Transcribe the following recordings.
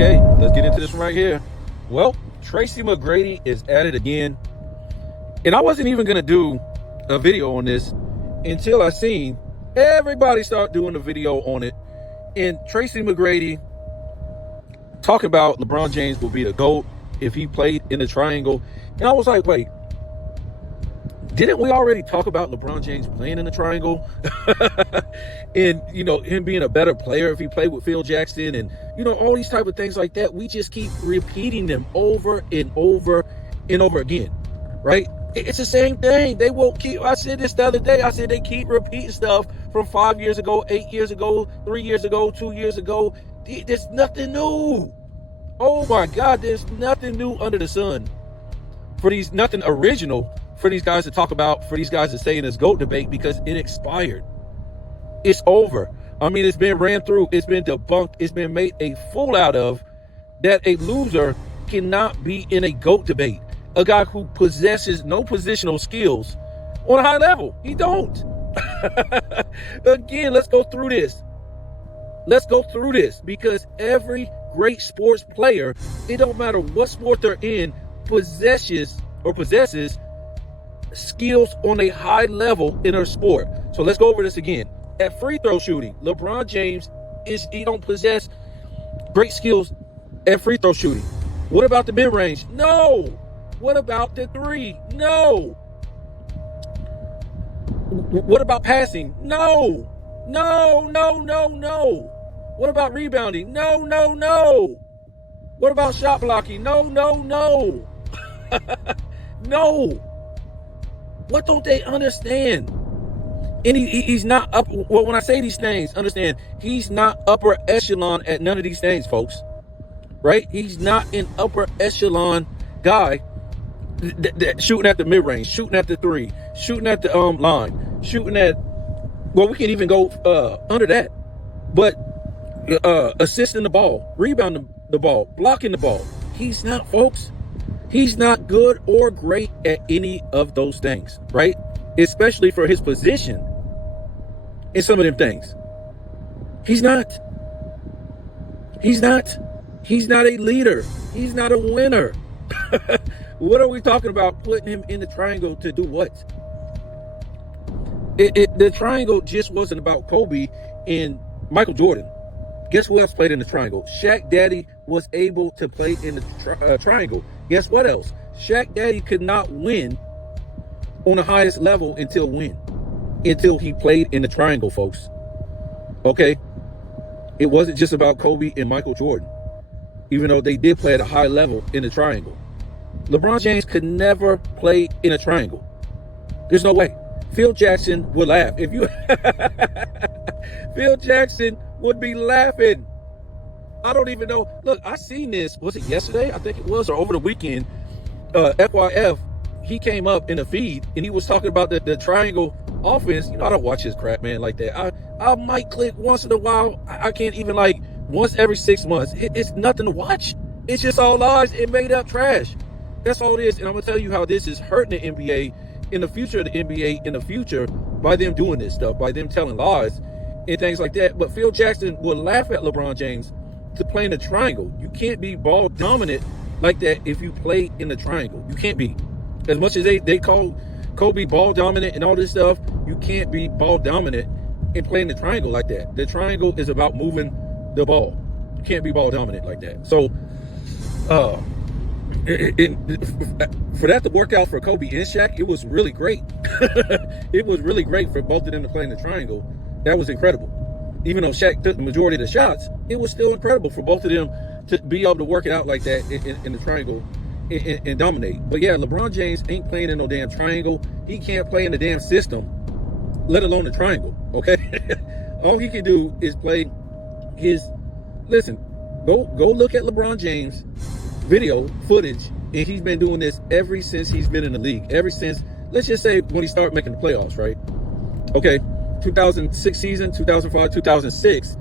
Okay, let's get into this one right here. Well, Tracy McGrady is at it again. And I wasn't even going to do a video on this until I seen everybody start doing a video on it. And Tracy McGrady talking about LeBron James will be the GOAT if he played in the triangle. And I was like, wait, didn't we already talk about LeBron James playing in the triangle? And, you know, him being a better player if he played with Phil Jackson and, you know, all these type of things like that. We just keep repeating them over and over and over again, right? It's the same thing. They will keep, I said this the other day, I said they keep repeating stuff from 5 years ago, 8 years ago, 3 years ago, 2 years ago. There's nothing new. Oh my God, there's nothing new under the sun. For these, nothing original for these guys to talk about, for these guys to say in this GOAT debate, because it expired. It's over. I mean, it's been ran through. It's been debunked. It's been made a fool out of, that a loser cannot be in a GOAT debate. A guy who possesses no positional skills on a high level. He don't. Again, let's go through this. Let's go through this, because every great sports player, it don't matter what sport they're in, possesses skills on a high level in her sport. So let's go over this again. At free throw shooting, LeBron James he don't possess great skills at free throw shooting. What about the mid range? No. What about the three? No. What about passing? No. What about rebounding? No. What about shot blocking? No. No. What don't they understand? And he's not up. Well, when I say these things, understand, he's not upper echelon at none of these things, folks. Right? He's not an upper echelon guy that shooting at the mid range, shooting at the three, shooting at the line, shooting at. Well, we can even go under that, but assisting the ball, rebounding the ball, blocking the ball. He's not, folks. He's not good or great at any of those things, right? Especially for his position in some of them things. He's not a leader. He's not a winner. What are we talking about? Putting him in the triangle to do what? The triangle just wasn't about Kobe and Michael Jordan. Guess who else played in the triangle? Shaq Daddy was able to play in the triangle. Guess what else? Shaq Daddy could not win on the highest level until when? Until he played in the triangle, folks. Okay? It wasn't just about Kobe and Michael Jordan, even though they did play at a high level in the triangle. LeBron James could never play in a triangle. There's no way. Phil Jackson would laugh. If you Phil Jackson would be laughing. I don't even know. Look, I seen this. Was it yesterday? I think it was, or over the weekend. FYF, he came up in a feed and he was talking about the triangle offense. You know, I don't watch his crap, man, like that. I might click once in a while. I can't even, like, once every 6 months. It's nothing to watch. It's just all lies and made up trash. That's all it is. And I'm gonna tell you how this is hurting the NBA in the future of the NBA in the future by them doing this stuff, by them telling lies and things like that. But Phil Jackson would laugh at LeBron James to play in the triangle. You can't be ball dominant like that if you play in the triangle. You can't be. As much as they call Kobe ball dominant and all this stuff, you can't be ball dominant and play in the triangle like that. The triangle is about moving the ball. You can't be ball dominant like that. So for that to work out for Kobe and Shaq, it was really great. It was really great for both of them to play in the triangle. That was incredible. Even though Shaq took the majority of the shots, it was still incredible for both of them to be able to work it out like that in the triangle and dominate. But yeah, LeBron James ain't playing in no damn triangle. He can't play in the damn system, let alone the triangle, okay? All he can do is play his... Listen, go look at LeBron James video footage, and he's been doing this ever since he's been in the league. Ever since, let's just say, when he started making the playoffs, right? Okay, 2006 season, 2005, 2006,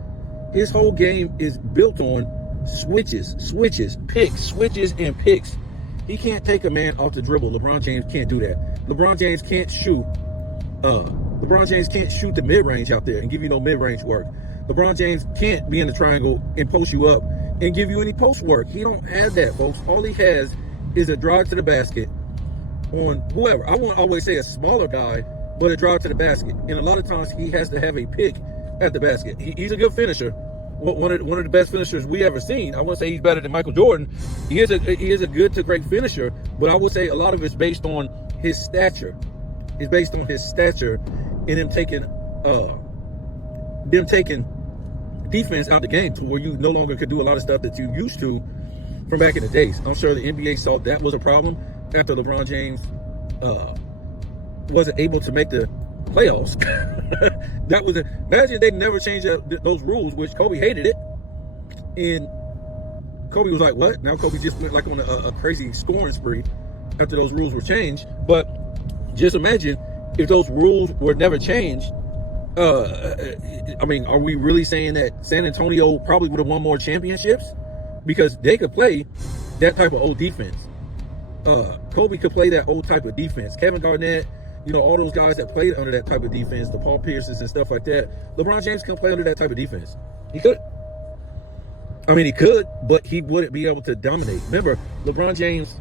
his whole game is built on switches, switches and picks. He can't take a man off the dribble. LeBron James can't do that. LeBron James can't shoot. LeBron James can't shoot the mid-range out there and give you no mid-range work. LeBron James can't be in the triangle and post you up and give you any post work. He don't have that, folks. All he has is a drive to the basket on whoever. I won't always say a smaller guy, but a drive to the basket. And a lot of times he has to have a pick at the basket. He's a good finisher. One of the best finishers we ever seen. I wouldn't say he's better than Michael Jordan. He is a good to great finisher, but I would say a lot of it's based on his stature. It's based on his stature and him taking defense out the game to where you no longer could do a lot of stuff that you used to from back in the days. I'm sure the NBA saw that was a problem after LeBron James wasn't able to make the playoffs. Imagine they never changed those rules, which Kobe hated it. And Kobe was like, what? Now Kobe just went like on a crazy scoring spree after those rules were changed. But just imagine if those rules were never changed. I mean, are we really saying that San Antonio probably would have won more championships? Because they could play that type of old defense. Kobe could play that old type of defense. Kevin Garnett, all those guys that played under that type of defense, the Paul Pierces and stuff like that. LeBron James couldn't play under that type of defense. He could. I mean, he could, but he wouldn't be able to dominate. Remember, LeBron James,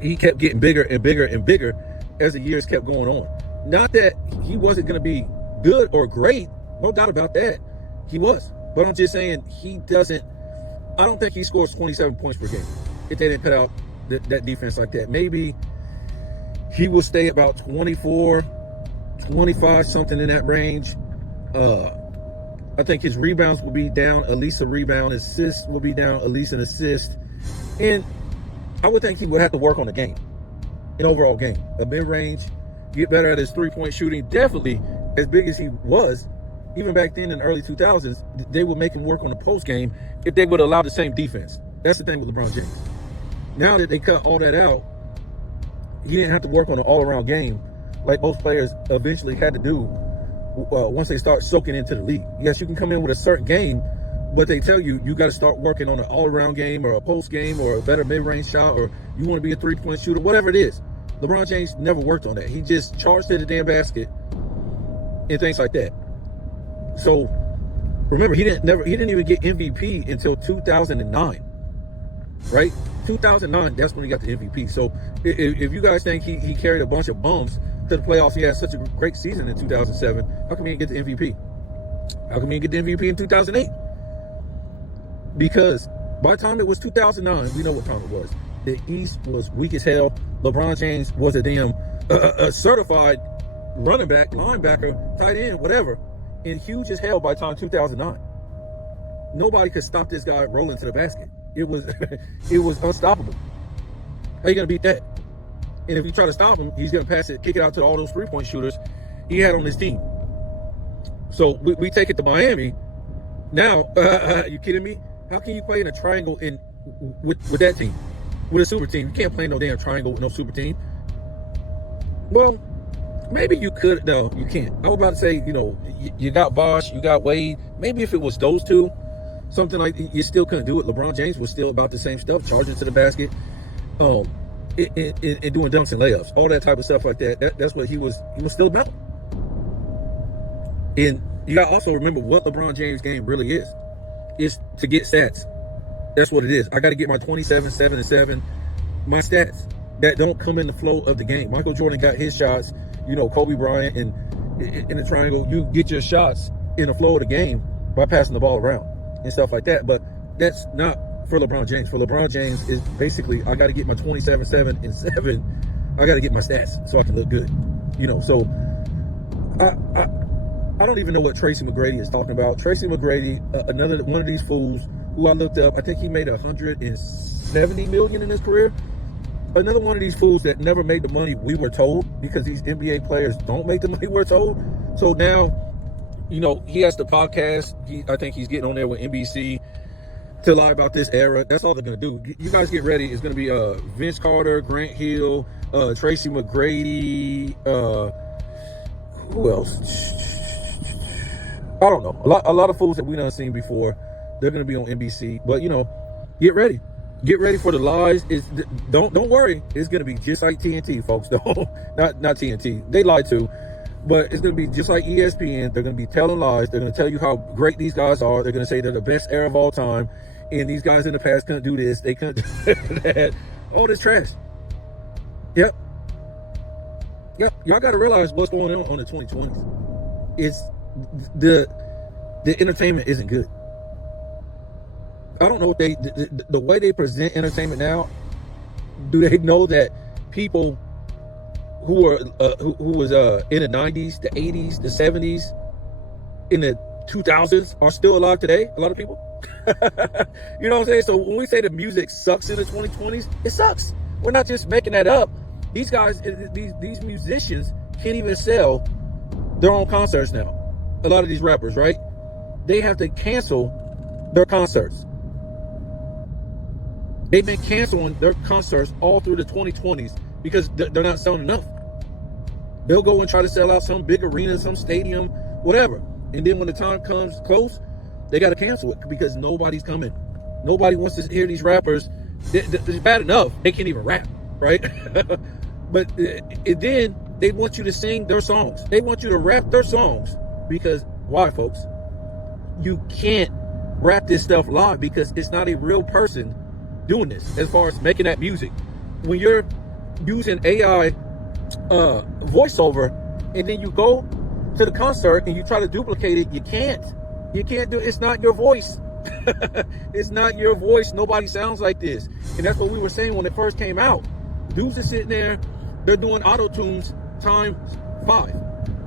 he kept getting bigger and bigger and bigger as the years kept going on. Not that he wasn't going to be good or great, no doubt about that. He was. But I'm just saying I don't think he scores 27 points per game if they didn't put out that defense like that. Maybe he will stay about 24, 25, something in that range. I think his rebounds will be down at least a rebound. Assists will be down at least an assist. And I would think he would have to work on the game, an overall game. A mid-range, get better at his three-point shooting. Definitely, as big as he was, even back then in the early 2000s, they would make him work on the post game if they would allow the same defense. That's the thing with LeBron James. Now that they cut all that out, he didn't have to work on an all-around game like most players eventually had to do once they start soaking into the league. Yes, you can come in with a certain game, but they tell you got to start working on an all-around game or a post game or a better mid-range shot, or you want to be a three-point shooter, whatever it is. LeBron James never worked on that. He just charged to the damn basket and things like that. So remember, he didn't even get MVP until 2009, right? 2009, that's when he got the MVP. So if you guys think he carried a bunch of bums to the playoffs, he had such a great season in 2007, how come he didn't get the MVP? How come he didn't get the MVP in 2008? Because by the time it was 2009, we know what time it was. The East was weak as hell. LeBron James was a damn certified running back, linebacker, tight end, whatever, and huge as hell by the time 2009. Nobody could stop this guy rolling to the basket. It was unstoppable. How you gonna beat that? And if you try to stop him, he's gonna pass it, kick it out to all those three-point shooters he had on his team. So we take it to Miami. Now, you kidding me? How can you play in a triangle with that team, with a super team? You can't play no damn triangle with no super team. Well, maybe you could. No, you can't. I was about to say, you got Bosh, you got Wade. Maybe if it was those two, something like, you still couldn't do it. LeBron James was still about the same stuff, charging to the basket, and doing dunks and layups, all that type of stuff like that. That's what he was still about. And you got to also remember what LeBron James' game really is. It's to get stats. That's what it is. I got to get my 27, 7, and 7, my stats that don't come in the flow of the game. Michael Jordan got his shots, Kobe Bryant, and in the triangle, you get your shots in the flow of the game by passing the ball around and stuff like that. But that's not for LeBron James. For LeBron James, is basically, I got to get my 27, 7, and 7. I got to get my stats so I can look good. So I don't even know what Tracy McGrady is talking about. Tracy McGrady, another one of these fools who I looked up. I think he made $170 million in his career. Another one of these fools that never made the money we were told, because these NBA players don't make the money we're told. So now, he has the podcast. I think he's getting on there with NBC to lie about this era. That's all they're going to do. You guys get ready. It's going to be Vince Carter, Grant Hill, Tracy McGrady. Who else? I don't know. A lot of fools that we done seen before. They're going to be on NBC. But, get ready. Get ready for the lies. Don't worry. It's going to be just like TNT, folks. Not TNT. They lie too. But it's going to be just like ESPN. They're going to be telling lies. They're going to tell you how great these guys are. They're going to say they're the best era of all time. And these guys in the past couldn't do this. They couldn't do that. All this trash. Yep. Y'all got to realize what's going on the 2020s. It's the entertainment isn't good. I don't know if the way they present entertainment now. Do they know that people who was in the 90s, the 80s, the 70s, in the 2000s are still alive today? A lot of people. You know what I'm saying? So when we say the music sucks in the 2020s, it sucks. We're not just making that up. These guys, these musicians can't even sell their own concerts now. A lot of these rappers, right? They have to cancel their concerts. They've been canceling their concerts all through the 2020s because they're not selling enough. They'll go and try to sell out some big arena, some stadium, whatever. And then when the time comes close, they got to cancel it because nobody's coming. Nobody wants to hear these rappers. It's bad enough they can't even rap, right? But then they want you to sing their songs. They want you to rap their songs because why, folks? You can't rap this stuff live because it's not a real person doing this as far as making that music. When you're using AI voiceover and then you go to the concert and you try to duplicate it, you can't do it. It's not your voice. It's not your voice. Nobody sounds like this. And that's what we were saying when it first came out. Dudes are sitting there, they're doing auto tunes times 5,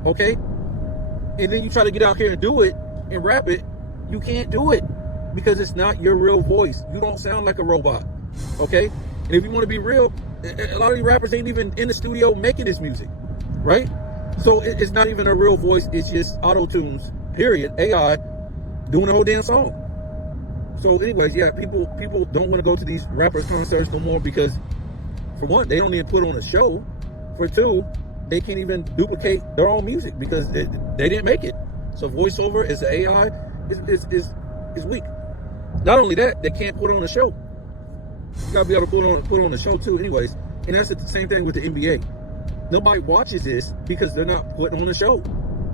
okay? And then you try to get out here and do it and rap it, you can't do it because it's not your real voice. You don't sound like a robot, okay? And if you want to be real, a lot of these rappers ain't even in the studio making this music, right? So it's not even a real voice. It's just auto tunes, period. AI doing the whole damn song. So anyways, yeah, people don't want to go to these rappers concerts no more because, for one, they don't even put on a show. For two, they can't even duplicate their own music because they didn't make it. So voiceover is an AI is weak. Not only that, they can't put on a show. You gotta be able to put on a show too. Anyways, and that's the same thing with the NBA. Nobody watches this because they're not putting on a show.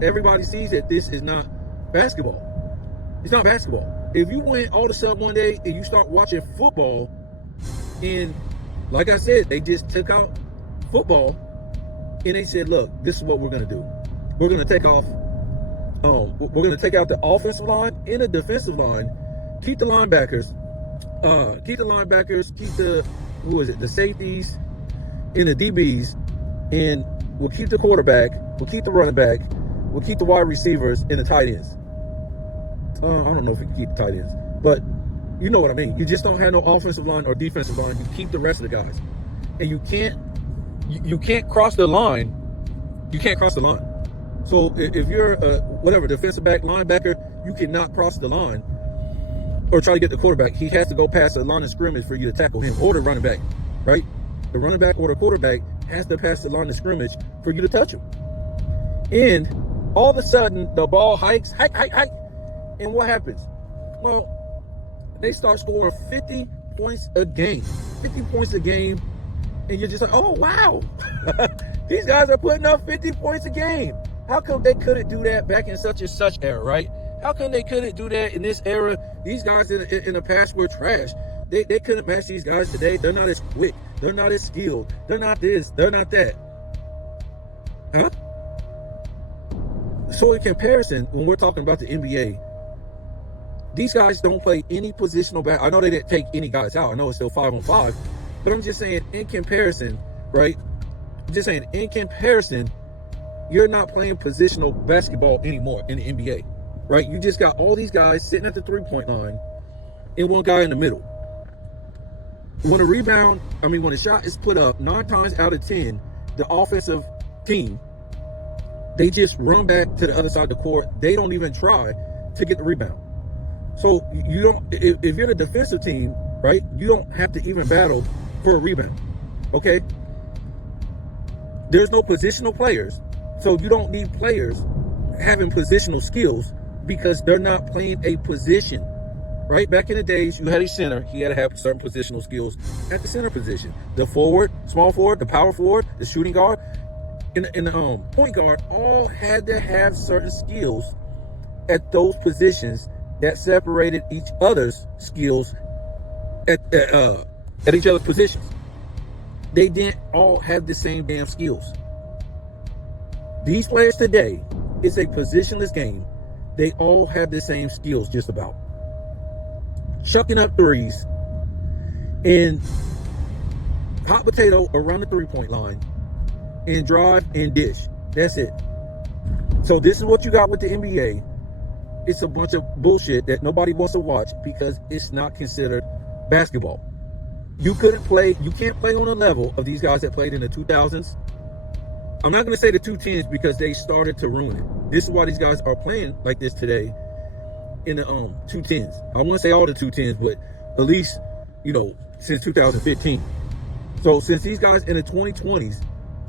Everybody sees that this is not basketball. It's not basketball. If you went all of a sudden one day and you start watching football, and like I said, they just took out football and they said, look, this is what we're gonna do. We're gonna take off. We're gonna take out the offensive line and the defensive line. Keep the linebackers. Keep the safeties and the DBs, and we'll keep the quarterback. We'll keep the running back. We'll keep the wide receivers and the tight ends. I don't know if we can keep the tight ends, but you know what I mean. You just don't have no offensive line or defensive line. You keep the rest of the guys, and you can't cross the line. You can't cross the line. So if you're whatever defensive back, linebacker, you cannot cross the line or try to get the quarterback. He has to go past the line of scrimmage for you to tackle him, or the running back, right? The running back or the quarterback has to pass the line of scrimmage for you to touch him. And all of a sudden, the ball hikes. And what happens? Well, they start scoring 50 points a game. 50 points a game. And you're just like, oh, wow. These guys are putting up 50 points a game. How come they couldn't do that back in such and such era, right? How come they couldn't do that in this era? These guys in the past were trash. They couldn't match these guys today. They're not as quick. They're not as skilled. They're not this. They're not that. Huh? So in comparison, when we're talking about the NBA, these guys don't play any positional back. I know they didn't take any guys out. I know it's still 5-on-5. But I'm just saying, in comparison, right? I'm just saying, in comparison, you're not playing positional basketball anymore in the NBA, right? You just got all these guys sitting at the three-point line and one guy in the middle. When a shot is put up, 9 times out of 10, the offensive team, they just run back to the other side of the court. They don't even try to get the rebound. So you don't, if you're the defensive team, right, you don't have to even battle for a rebound, okay? There's no positional players, so you don't need players having positional skills because they're not playing a position, right? Back in the days, you had a center. He had to have certain positional skills at the center position. The forward, small forward, the power forward, the shooting guard, and the point guard all had to have certain skills at those positions that separated each other's skills at each other's positions. They didn't all have the same damn skills. These players today, it's a positionless game. They all have the same skills, just about. Chucking up threes and hot potato around the three-point line and drive and dish. That's it. So this is what you got with the NBA. It's a bunch of bullshit that nobody wants to watch because it's not considered basketball. You can't play on the level of these guys that played in the 2000s. I'm not going to say the 210s because they started to ruin it. This is why these guys are playing like this today in the 210s. I won't say all the 210s, but at least, since 2015. So since these guys in the 2020s,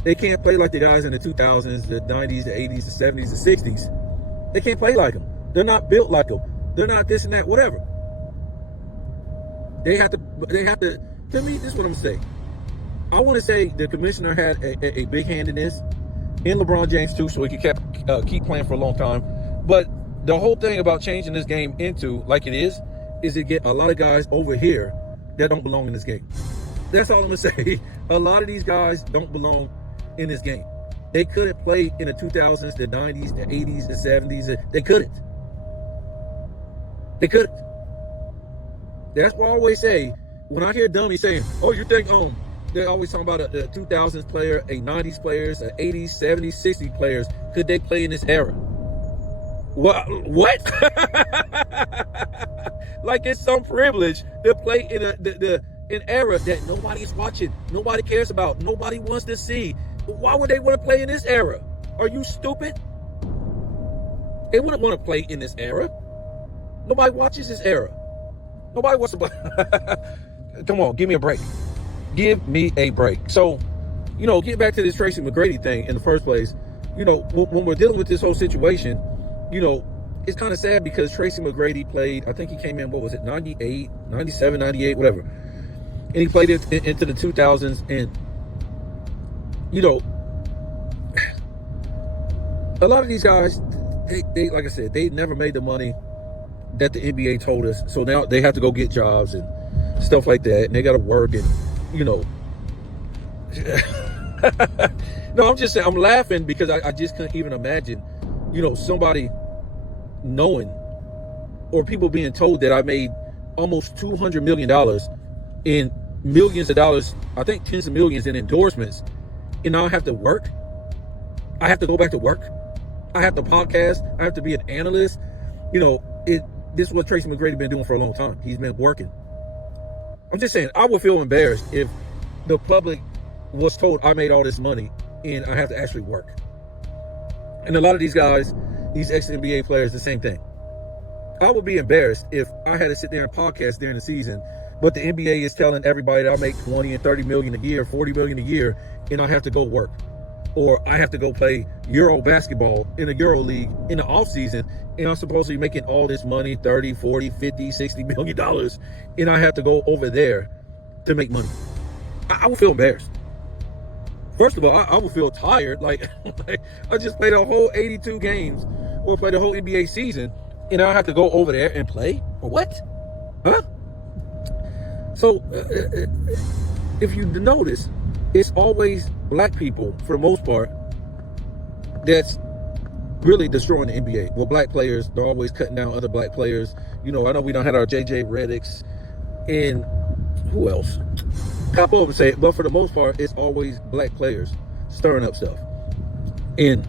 they can't play like the guys in the 2000s, the 90s, the 80s, the 70s, the 60s. They can't play like them. They're not built like them. They're not this and that, whatever. They have to, to me, this is what I'm saying. I want to say the commissioner had a big hand in this, and LeBron James too, so he could keep playing for a long time. But the whole thing about changing this game into like it is to get a lot of guys over here that don't belong in this game. That's all I'm going to say. A lot of these guys don't belong in this game. They couldn't play in the 2000s, the 90s, the 80s, the 70s. They couldn't. They couldn't. That's why I always say, when I hear dummies saying, oh, you think they're always talking about a 2000s player, a 90s players, a 80s, 70s, 60s players, could they play in this era? What? Like it's some privilege to play in an era that nobody's watching, nobody cares about, nobody wants to see. Why would they want to play in this era? Are you stupid? They wouldn't want to play in this era. Nobody watches this era. Nobody wants to play. Come on, give me a break. Give me a break. So, get back to this Tracy McGrady thing in the first place. When we're dealing with this whole situation, it's kind of sad because Tracy McGrady played, I think he came in, 98, 97, 98, whatever. And he played it into the 2000s. And, a lot of these guys, they like I said, they never made the money that the NBA told us. So now they have to go get jobs and stuff like that. And they got to work and, No, I'm just saying, I'm laughing because I just couldn't even imagine, somebody knowing or people being told that I made almost $200 million in millions of dollars, I think tens of millions in endorsements, and now I have to work. I have to go back to work. I have to podcast. I have to be an analyst. This is what Tracy McGrady been doing for a long time. He's been working. I'm just saying, I would feel embarrassed if the public was told I made all this money and I have to actually work. And a lot of these guys, these ex-NBA players, the same thing. I would be embarrassed if I had to sit there and podcast during the season, but the NBA is telling everybody that I make 20 and 30 million a year, 40 million a year, and I have to go work. Or I have to go play Euro basketball in the Euro League in the off season, and I'm supposed to be making all this money, 30, 40, 50, 60 million dollars, and I have to go over there to make money. I would feel embarrassed. First of all, I would feel tired. Like I just played a whole 82 games or played a whole NBA season, and I have to go over there and play? Or what? Huh? So, if you notice, it's always black people, for the most part, that's really destroying the NBA. Well, black players, they're always cutting down other black players. I know we don't have our JJ Reddicks and who else? Cop over and say it, but for the most part, it's always black players stirring up stuff. And,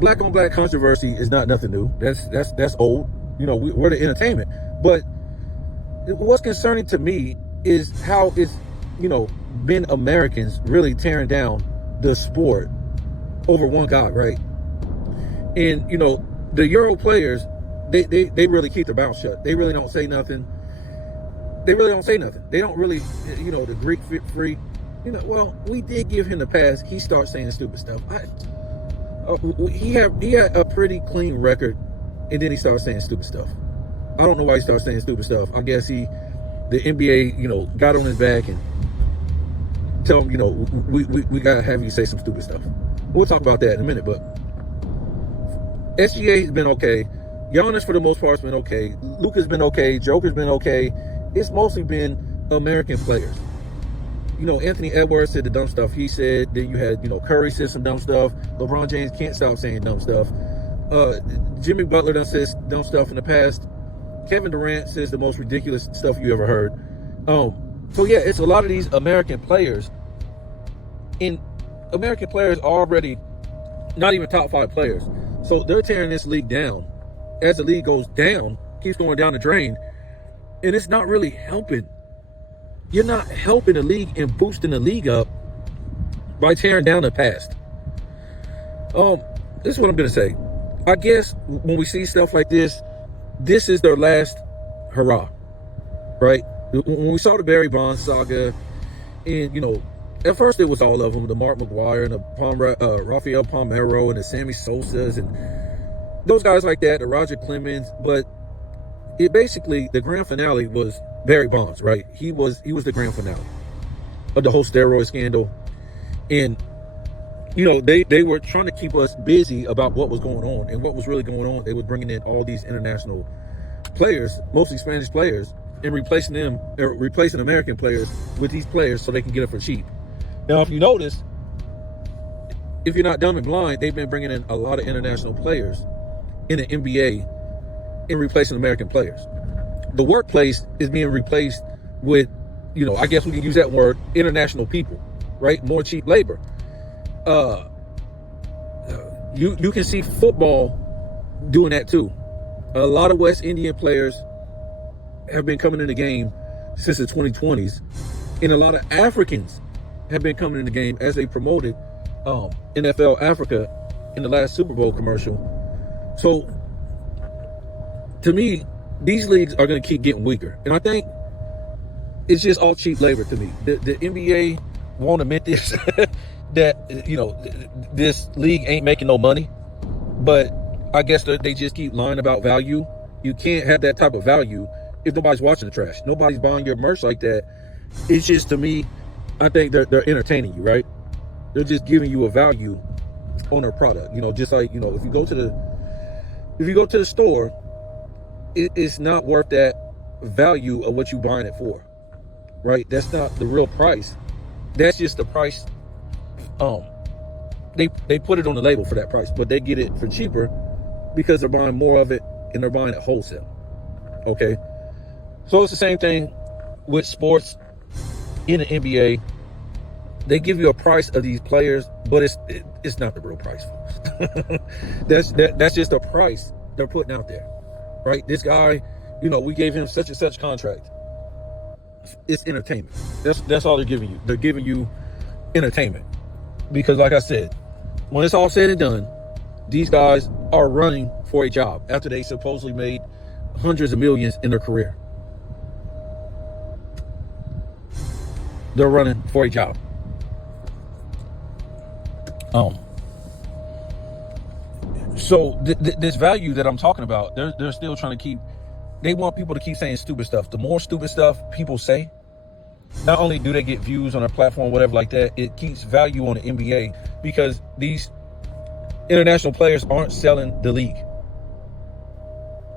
black on black controversy is not nothing new. That's old. We're the entertainment. But what's concerning to me is how it's, been Americans really tearing down the sport over one guy, right? And, the Euro players, they really keep their mouth shut. They really don't say nothing. They don't really, the Greek freak, well, we did give him the pass. He starts saying stupid stuff. He had a pretty clean record, and then he started saying stupid stuff. I don't know why he started saying stupid stuff. I guess the NBA, got on his back and tell him, we gotta have you say some stupid stuff. We'll talk about that in a minute, but SGA has been okay. Giannis, for the most part, has been okay. Luka's been okay. Joker's been okay. It's mostly been American players. Anthony Edwards said the dumb stuff he said. Then you had, Curry said some dumb stuff. LeBron James can't stop saying dumb stuff. Jimmy Butler done says dumb stuff in the past. Kevin Durant says the most ridiculous stuff you ever heard. So yeah, it's a lot of these American players. And American players are already not even top 5 players. So they're tearing this league down. As the league goes down, keeps going down the drain, and it's not really helping. You're not helping the league and boosting the league up by tearing down the past. This is what I'm gonna say. I guess when we see stuff like this is their last hurrah, right? When we saw the Barry Bonds saga, and at first it was all of them, the Mark McGuire and the Rafael Palmeiro and the Sammy Sosas and those guys like that, the Roger Clemens. But it basically, the grand finale was Barry Bonds, right? He was the grand finale of the whole steroid scandal. And they were trying to keep us busy about what was going on. And what was really going on, they were bringing in all these international players, mostly Spanish players, and replacing American players with these players so they can get it for cheap. Now, if you notice, if you're not dumb and blind, they've been bringing in a lot of international players in the NBA and replacing American players. The workplace is being replaced with, I guess we can use that word, international people, right? More cheap labor. You can see football doing that too. A lot of West Indian players have been coming in the game since the 2020s, and a lot of Africans have been coming in the game as they promoted NFL Africa in the last Super Bowl commercial. So to me, these leagues are going to keep getting weaker, and I think it's just all cheap labor to me. The NBA won't admit this that this league ain't making no money, but I guess they just keep lying about value. You can't have that type of value if nobody's watching the trash. Nobody's buying your merch like that. It's just, to me, I think they're entertaining you, right? They're just giving you a value on their product. Just like, if you go to the store, it's not worth that value of what you're buying it for, right? That's not the real price. That's just the price. They put it on the label for that price, but they get it for cheaper because they're buying more of it and they're buying it wholesale. Okay, so it's the same thing with sports in the NBA. They give you a price of these players, but it's not the real price, folks. That's just a price they're putting out there, right? This guy, we gave him such and such contract. It's entertainment. That's all they're giving you. They're giving you entertainment because, like I said, when it's all said and done, these guys are running for a job after they supposedly made hundreds of millions in their career. They're running for a job. So this value that I'm talking about, they're still trying to keep. They want people to keep saying stupid stuff. The more stupid stuff people say, not only do they get views on a platform, whatever like that, it keeps value on the NBA because these international players aren't selling the league.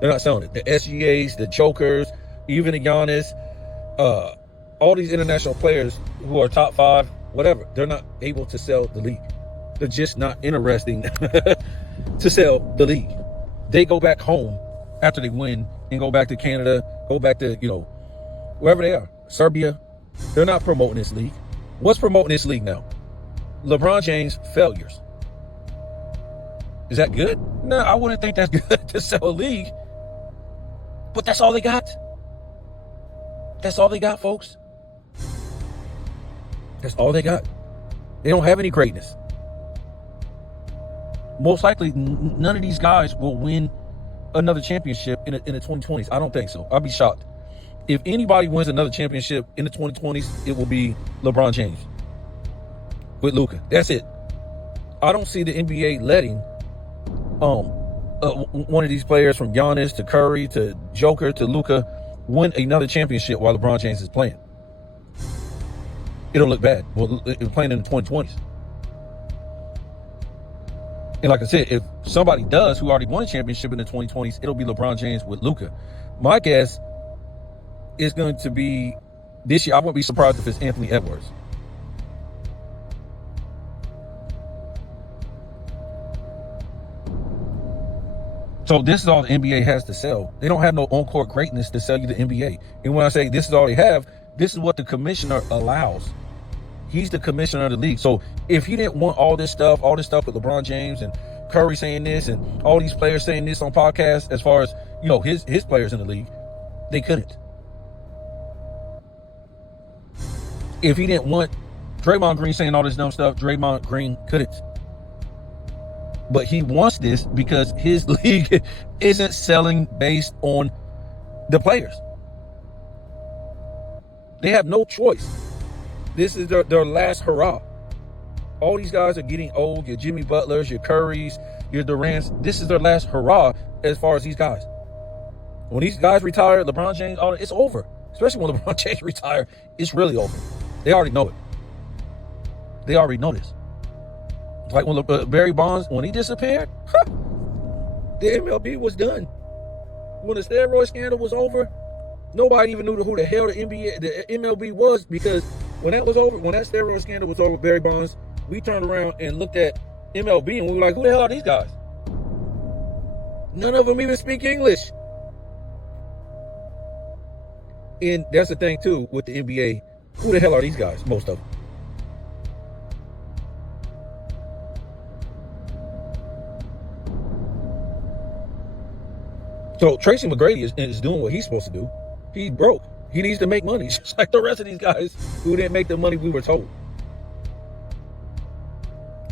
They're not selling it. The SGAs, the Jokers, even the Giannis, all these international players who are top 5, whatever, they're not able to sell the league. They're just not interesting to sell the league. They go back home after they win and go back to Canada, go back to, wherever they are, Serbia. They're not promoting this league. What's promoting this league now? LeBron James failures. Is that good? No, I wouldn't think that's good to sell a league. But that's all they got. That's all they got, folks. That's all they got. They don't have any greatness. Most likely, none of these guys will win another championship in the 2020s. I don't think so. I'll be shocked. If anybody wins another championship in the 2020s, it will be LeBron James with Luka. That's it. I don't see the NBA letting one of these players, from Giannis to Curry to Joker to Luka, win another championship while LeBron James is playing. It'll look bad. Well, it's playing in the 2020s. And like I said, if somebody does who already won a championship in the 2020s, it'll be LeBron James with Luka. My guess is going to be this year. I wouldn't be surprised if it's Anthony Edwards. So this is all the NBA has to sell. They don't have no on-court greatness to sell you the NBA. And when I say this is all they have, this is what the commissioner allows. He's the commissioner of the league. So if he didn't want all this stuff with LeBron James and Curry saying this and all these players saying this on podcasts, as far as, you know, his players in the league, they couldn't. If he didn't want Draymond Green saying all this dumb stuff, Draymond Green couldn't. But he wants this because his league isn't selling based on the players. They have no choice. This is their last hurrah. All these guys are getting old. Your Jimmy Butlers, your Currys, your Durants. This is their last hurrah as far as these guys. When these guys retire, LeBron James, it's over. Especially when LeBron James retire, it's really over. They already know it. They already know this. Like when Barry Bonds, when he disappeared, the MLB was done. When the steroid scandal was over, nobody even knew who the hell the MLB was, because when that was over, when that steroid scandal was over, Barry Bonds, we turned around and looked at MLB and we were like, who the hell are these guys? None of them even speak English. And that's the thing too with the NBA. Who the hell are these guys? Most of them. So Tracy McGrady is doing what he's supposed to do. He broke. He needs to make money, just like the rest of these guys who didn't make the money we were told.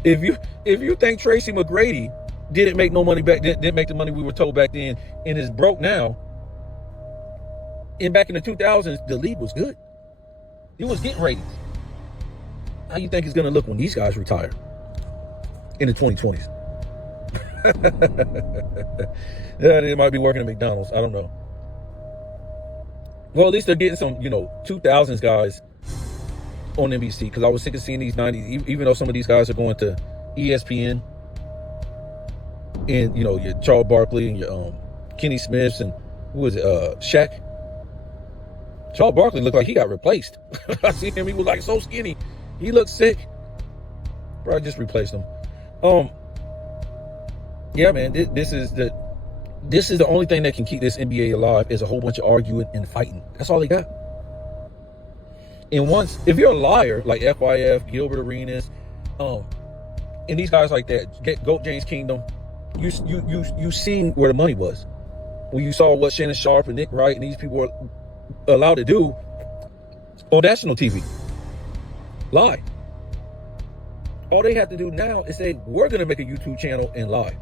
If you think Tracy McGrady didn't make no money back then, didn't make the money we were told back then, and is broke now, and back in the 2000s, the league was good. It was getting ratings. How you think it's going to look when these guys retire in the 2020s? Yeah, they might be working at McDonald's. I don't know. Well, at least they're getting some, 2000s guys on NBC, because I was sick of seeing these 90s, even though some of these guys are going to ESPN and, your Charles Barkley and your Kenny Smiths and who was it, Shaq. Charles Barkley looked like he got replaced. I see him, he was like so skinny. He looked sick. Probably just replaced him. Yeah, man, this is the only thing that can keep this NBA alive, is a whole bunch of arguing and fighting. That's all they got. And if you're a liar like FYF, Gilbert Arenas, and these guys like that, Goat James Kingdom, you seen where the money was. When you saw what Shannon Sharp and Nick Wright and these people were allowed to do on national TV. Lie. All they have to do now is say, we're going to make a YouTube channel and lie.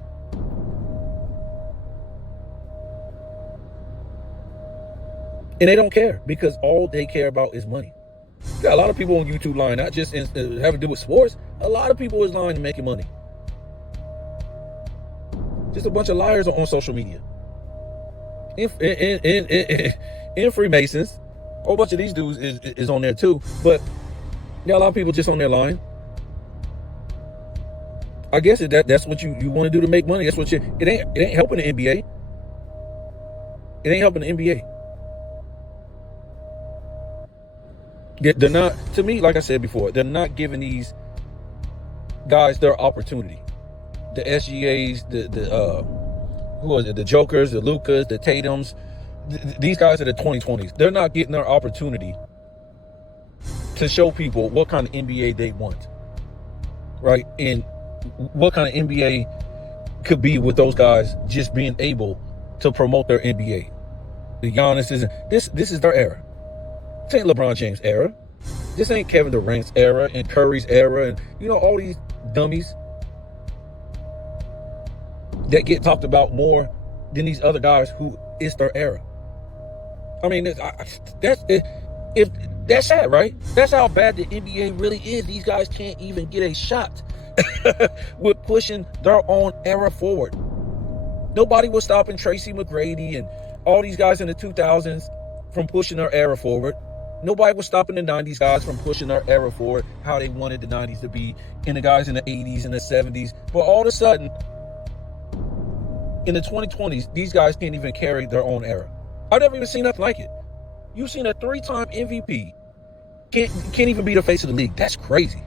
And they don't care, because all they care about is money. You got a lot of people on YouTube lying, not just having to do with sports. A lot of people is lying and making money. Just a bunch of liars on social media. And Freemasons. A whole bunch of these dudes is on there too. But a lot of people just on there lying. I guess that's what you want to do to make money. That's what it ain't helping the NBA. It ain't helping the NBA. They're not, to me, like I said before, they're not giving these guys their opportunity. The SGAs, who was it? The Jokers, the Lukas, the Tatums. These guys are the 2020s. They're not getting their opportunity to show people what kind of NBA they want, right? And what kind of NBA could be with those guys just being able to promote their NBA. The Giannis isn't. This is their era. This ain't LeBron James' era. This ain't Kevin Durant's era and Curry's era and all these dummies that get talked about more than these other guys who it's their era. I mean, that's sad, right? That's how bad the NBA really is. These guys can't even get a shot with pushing their own era forward. Nobody was stopping Tracy McGrady and all these guys in the 2000s from pushing their era forward. Nobody was stopping the 90s guys from pushing their era forward, how they wanted the 90s to be, and the guys in the 80s and the 70s. But all of a sudden, in the 2020s, these guys can't even carry their own era. I've never even seen nothing like it. You've seen a 3-time MVP can't even be the face of the league. That's crazy.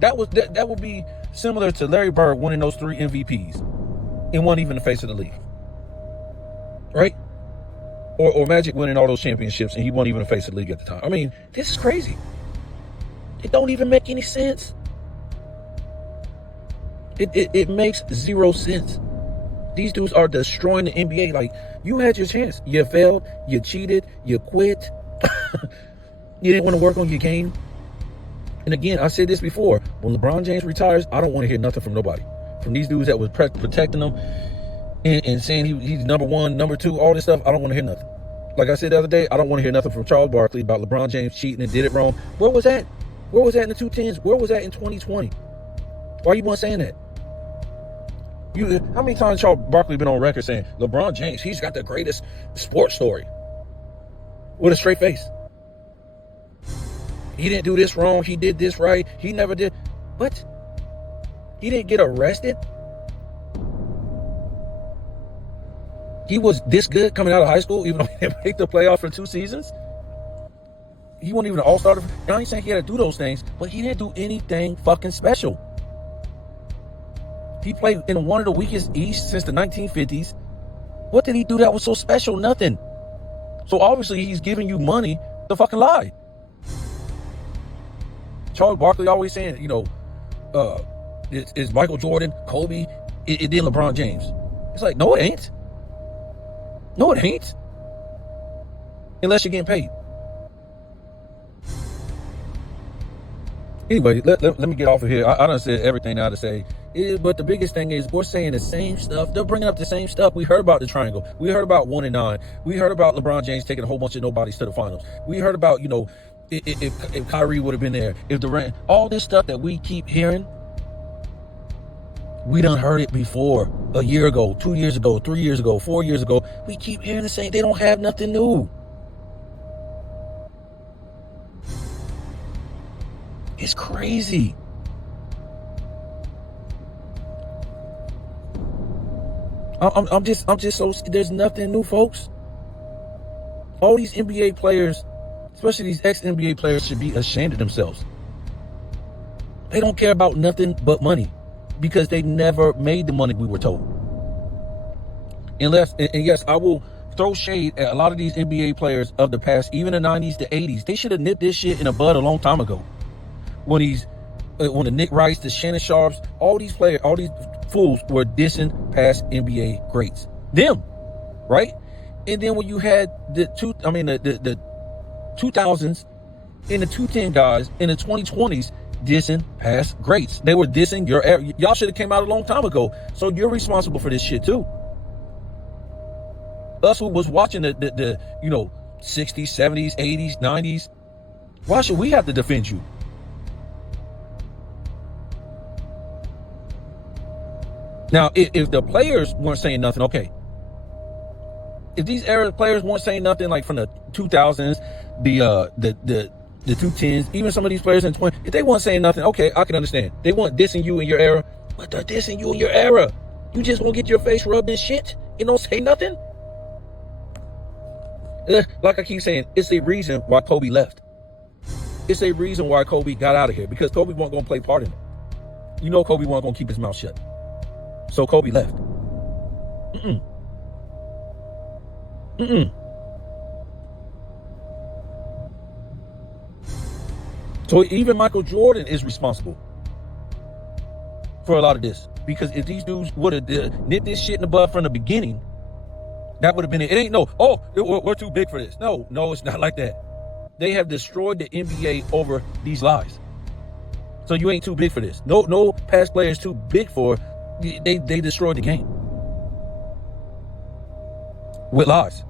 That would be similar to Larry Bird winning those 3 MVPs and wasn't even the face of the league, right? Or Magic winning all those championships and he wasn't even the face of the league at the time. I mean, this is crazy. It don't even make any sense. It makes 0 sense. These dudes are destroying the NBA. Like, you had your chance. You failed. You cheated. You quit. You didn't want to work on your game. And again, I said this before. When LeBron James retires, I don't want to hear nothing from nobody. From these dudes that was protecting him and saying he's number 1, number 2, all this stuff, I don't want to hear nothing. Like I said the other day, I don't want to hear nothing from Charles Barkley about LeBron James cheating and did it wrong. Where was that? Where was that in the 2010s? Where was that in 2020? Why you weren't saying that? How many times Charles Barkley been on record saying LeBron James, he's got the greatest sports story with a straight face? He didn't do this wrong. He did this right. He never did. What? He didn't get arrested? He was this good coming out of high school, even though he didn't make the playoffs for 2 seasons? He wasn't even an all-star. Now, I ain't saying he had to do those things, but he didn't do anything fucking special. He played in one of the weakest East since the 1950s. What did he do that was so special? Nothing. So obviously he's giving you money to fucking lie. Charles Barkley always saying, it's Michael Jordan, Kobe, it then LeBron James. It's like, no, it ain't. No, it ain't. Unless you're getting paid. Anyway, let me get off of here. I done said everything I had to say. But the biggest thing is we're saying the same stuff. They're bringing up the same stuff. We heard about the triangle. We heard about 1 and 9. We heard about LeBron James taking a whole bunch of nobodies to the finals. We heard about, if Kyrie would have been there, if Durant, all this stuff that we keep hearing, we done heard it before. A year ago, 2 years ago, 3 years ago, 4 years ago. We keep hearing the same. They don't have nothing new. It's crazy. I'm just so, there's nothing new, folks. All these NBA players, especially these ex-NBA players, should be ashamed of themselves. They don't care about nothing but money because they never made the money, we were told. And yes, I will throw shade at a lot of these NBA players of the past, even the 90s to 80s. They should have nipped this shit in the bud a long time ago. When the Nick Rice, the Shannon Sharps, all these players, all these fools were dissing past NBA greats. Them, right? And then when you had the 2000s and the 210 guys in the 2020s dissing past greats. They were dissing y'all should have came out a long time ago. So you're responsible for this shit too. Us who was watching the 60s, 70s, 80s, 90s, why should we have to defend you? Now, if the players weren't saying nothing, okay. If these era players weren't saying nothing, like from the 2000s, the 210s, even some of these players in 20, if they weren't saying nothing, okay, I can understand. They weren't dissing you in your era, but they're dissing you in your era. You just won't get your face rubbed in shit and don't say nothing. Like I keep saying, it's a reason why Kobe left. It's a reason why Kobe got out of here, because Kobe wasn't going to play part in it. Kobe wasn't going to keep his mouth shut. So Kobe left. So even Michael Jordan is responsible for a lot of this, because if these dudes would have nipped this shit in the bud from the beginning, that would have been it. It ain't we're too big for this. No, it's not like that. They have destroyed the NBA over these lies. So you ain't too big for this. No past player is too big for. They destroyed the game with lies.